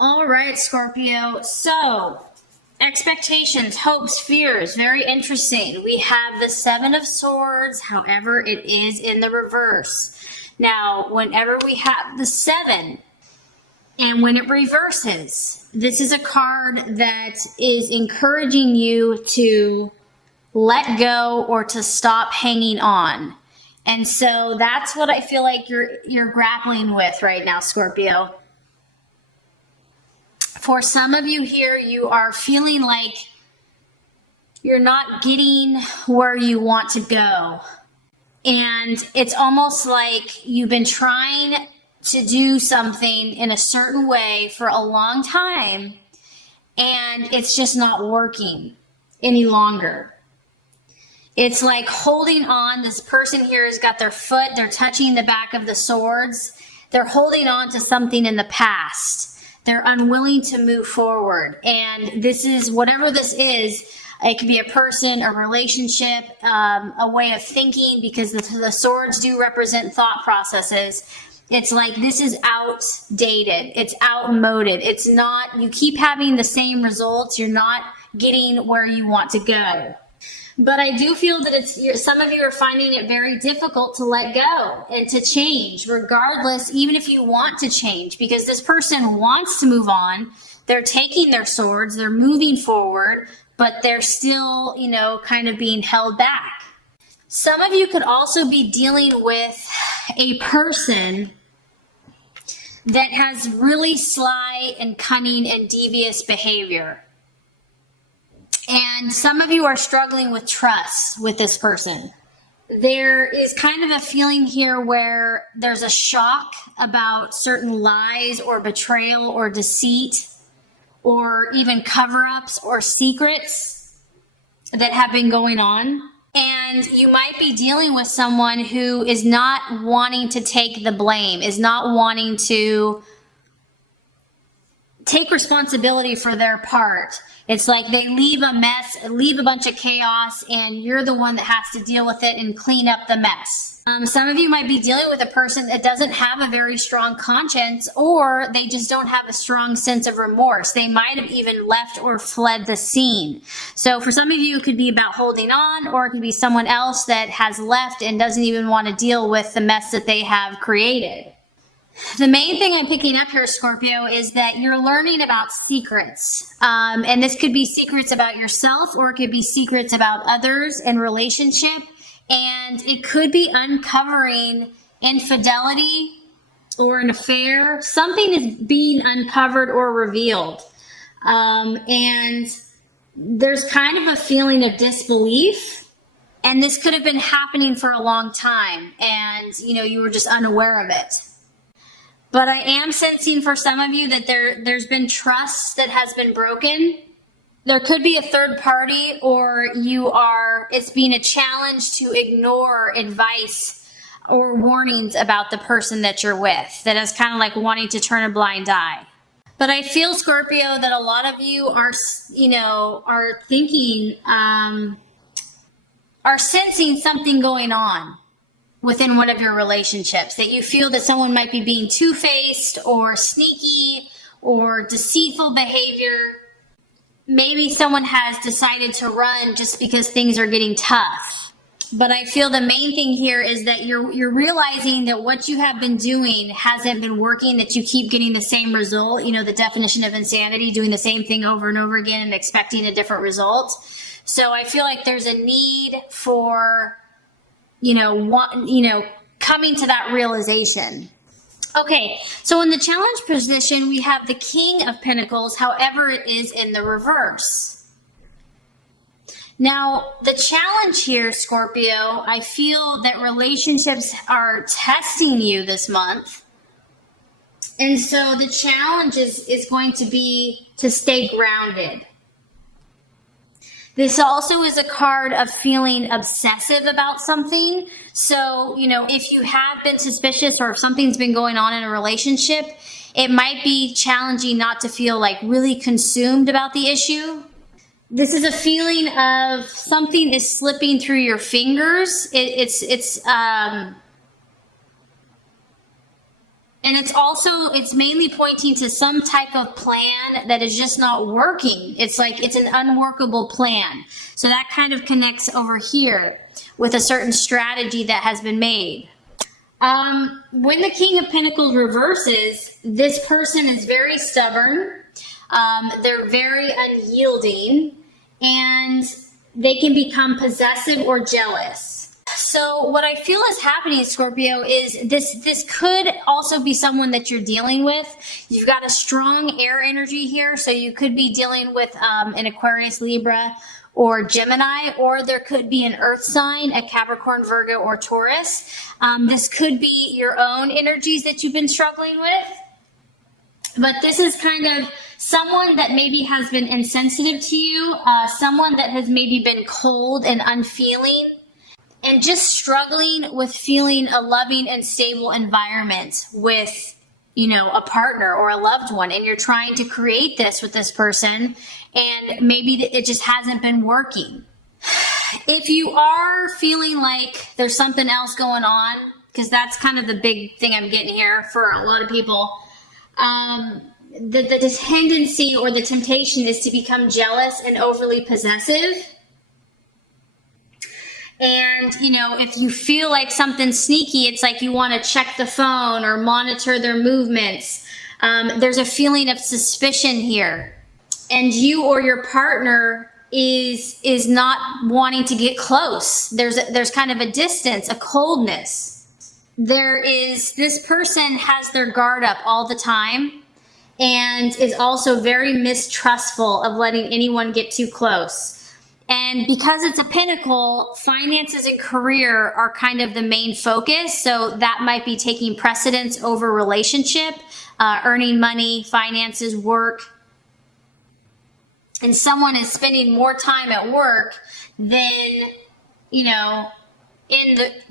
All right, Scorpio. So, expectations, hopes, fears, very interesting. We have the Seven of Swords, however, it is in the reverse. Now, whenever we have the Seven, and when it reverses, this is a card that is encouraging you to let go or to stop hanging on. And so that's what I feel like you're grappling with right now, Scorpio. For some of you here, you are feeling like you're not getting where you want to go. And it's almost like you've been trying to do something in a certain way for a long time, and it's just not working any longer. It's like holding on. This person here has got their foot, they're touching the back of the swords. They're holding on to something in the past. They're unwilling to move forward. And this is, whatever this is, it could be a person, a relationship, a way of thinking, because the swords do represent thought processes. It's like this is outdated. It's outmoded. It's not, you keep having the same results. You're not getting where you want to go. But I do feel that some of you are finding it very difficult to let go and to change, regardless, even if you want to change, because this person wants to move on. They're taking their swords, they're moving forward, but they're still, kind of being held back. Some of you could also be dealing with a person that has really sly and cunning and devious behavior. And some of you are struggling with trust with this person. There is kind of a feeling here where there's a shock about certain lies or betrayal or deceit or even cover-ups or secrets that have been going on. And you might be dealing with someone who is not wanting to take the blame, is not wanting to take responsibility for their part. It's like they leave a mess, leave a bunch of chaos, and you're the one that has to deal with it and clean up the mess. Some of you might be dealing with a person that doesn't have a very strong conscience, or they just don't have a strong sense of remorse. They might have even left or fled the scene. So for some of you, it could be about holding on, or it could be someone else that has left and doesn't even want to deal with the mess that they have created. The main thing I'm picking up here, Scorpio, is that you're learning about secrets. And this could be secrets about yourself, or it could be secrets about others in relationship. And it could be uncovering infidelity or an affair. Something is being uncovered or revealed. And there's kind of a feeling of disbelief. And this could have been happening for a long time. And, you were just unaware of it. But I am sensing for some of you that there's been trust that has been broken. There could be a third party, or it's been a challenge to ignore advice or warnings about the person that you're with, that is kind of like wanting to turn a blind eye. But I feel, Scorpio, that a lot of you are thinking, are sensing something going on within one of your relationships, that you feel that someone might be being two-faced or sneaky or deceitful behavior. Maybe someone has decided to run just because things are getting tough. But I feel the main thing here is that you're realizing that what you have been doing hasn't been working, that you keep getting the same result. The definition of insanity, doing the same thing over and over again and expecting a different result. So I feel like there's a need for coming to that realization. Okay, so in the challenge position, we have the King of Pentacles, however, it is in the reverse. Now, the challenge here, Scorpio, I feel that relationships are testing you this month. And so the challenge is going to be to stay grounded. This also is a card of feeling obsessive about something. So, if you have been suspicious or if something's been going on in a relationship, it might be challenging not to feel like really consumed about the issue. This is a feeling of something is slipping through your fingers. It's And it's mainly pointing to some type of plan that is just not working. It's like it's an unworkable plan. So that kind of connects over here with a certain strategy that has been made. When the King of Pentacles reverses, this person is very stubborn. They're very unyielding, and they can become possessive or jealous. So what I feel is happening, Scorpio, is this could also be someone that you're dealing with. You've got a strong air energy here, so you could be dealing with an Aquarius, Libra, or Gemini, or there could be an earth sign, a Capricorn, Virgo, or Taurus. This could be your own energies that you've been struggling with. But this is kind of someone that maybe has been insensitive to you, someone that has maybe been cold and unfeeling, and just struggling with feeling a loving and stable environment with, a partner or a loved one. And you're trying to create this with this person, and maybe it just hasn't been working. If you are feeling like there's something else going on, because that's kind of the big thing I'm getting here for a lot of people, the tendency or the temptation is to become jealous and overly possessive. And, if you feel like something's sneaky, it's like you want to check the phone or monitor their movements. There's a feeling of suspicion here. And you or your partner is not wanting to get close. There's kind of a distance, a coldness. This person has their guard up all the time and is also very mistrustful of letting anyone get too close. And because it's a pentacle, finances and career are kind of the main focus. So that might be taking precedence over relationship, earning money, finances, work. And someone is spending more time at work than,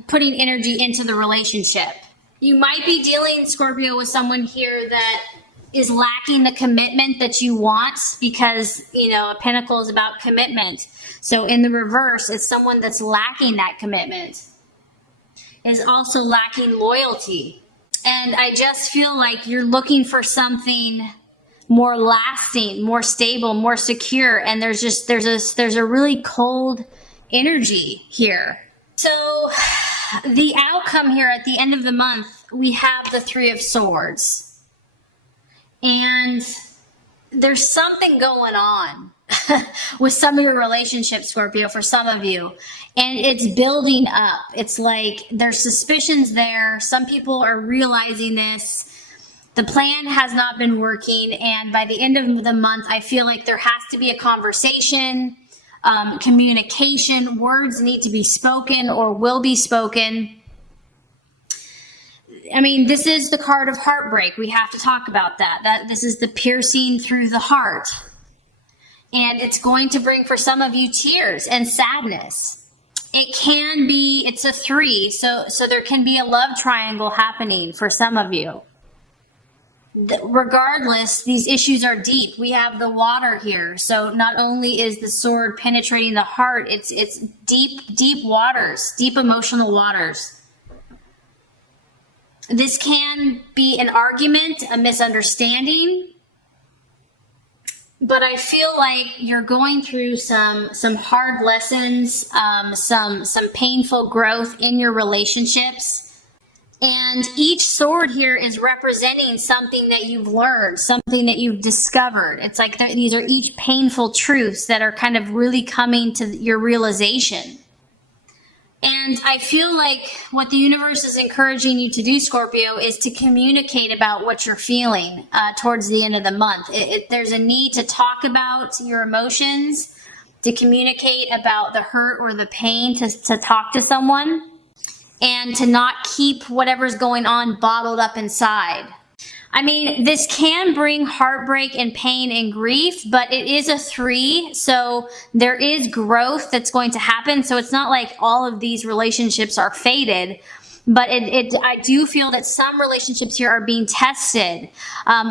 putting energy into the relationship. You might be dealing, Scorpio, with someone here that is lacking the commitment that you want, because, a pentacle is about commitment. So in the reverse, it's someone that's lacking that commitment, is also lacking loyalty. And I just feel like you're looking for something more lasting, more stable, more secure. And there's a really cold energy here. So the outcome here at the end of the month, we have the Three of Swords. And there's something going on with some of your relationships, Scorpio, for some of you. And it's building up. It's like there's suspicions there. Some people are realizing this. The plan has not been working. And by the end of the month, I feel like there has to be a conversation, communication. Words need to be spoken or will be spoken. I mean, this is the card of heartbreak. We have to talk about that. This is the piercing through the heart. And it's going to bring for some of you tears and sadness. It's a 3. So there can be a love triangle happening for some of you. Regardless, these issues are deep. We have the water here. So not only is the sword penetrating the heart, it's deep, deep waters, deep emotional waters. This can be an argument, a misunderstanding, but I feel like you're going through some hard lessons, some painful growth in your relationships. And each sword here is representing something that you've learned, something that you've discovered. It's like these are each painful truths that are kind of really coming to your realization. And I feel like what the universe is encouraging you to do, Scorpio, is to communicate about what you're feeling towards the end of the month. There's a need to talk about your emotions, to communicate about the hurt or the pain, to talk to someone, and to not keep whatever's going on bottled up inside. I mean, this can bring heartbreak and pain and grief, but it is a 3, so there is growth that's going to happen. So it's not like all of these relationships are fated, but I do feel that some relationships here are being tested,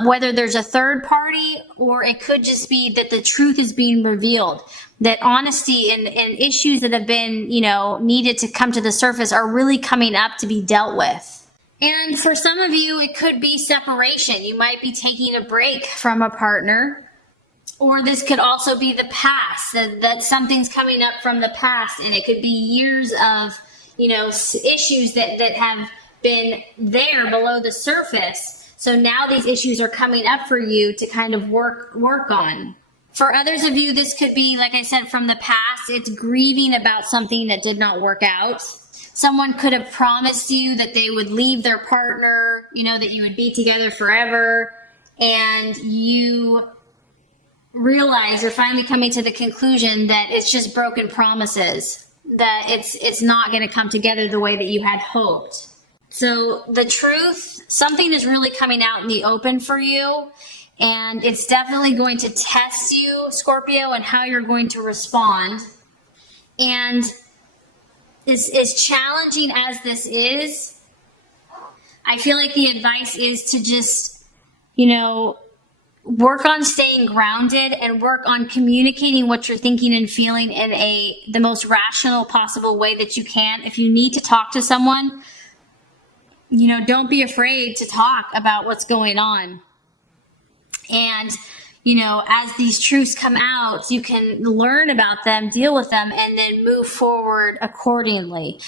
whether there's a third party, or it could just be that the truth is being revealed, that honesty and issues that have been, needed to come to the surface are really coming up to be dealt with. And for some of you, it could be separation. You might be taking a break from a partner. Or this could also be the past, that something's coming up from the past, and it could be years of, issues that have been there below the surface. So now these issues are coming up for you to kind of work on. For others of you, this could be, like I said, from the past. It's grieving about something that did not work out. Someone could have promised you that they would leave their partner, that you would be together forever, and you realize you're finally coming to the conclusion that it's just broken promises, that it's not going to come together the way that you had hoped. So the truth, something is really coming out in the open for you, and it's definitely going to test you, Scorpio, and how you're going to respond. And as challenging as this is, I feel like the advice is to just, work on staying grounded and work on communicating what you're thinking and feeling in the most rational possible way that you can. If you need to talk to someone, don't be afraid to talk about what's going on. And, as these truths come out, you can learn about them, deal with them, and then move forward accordingly.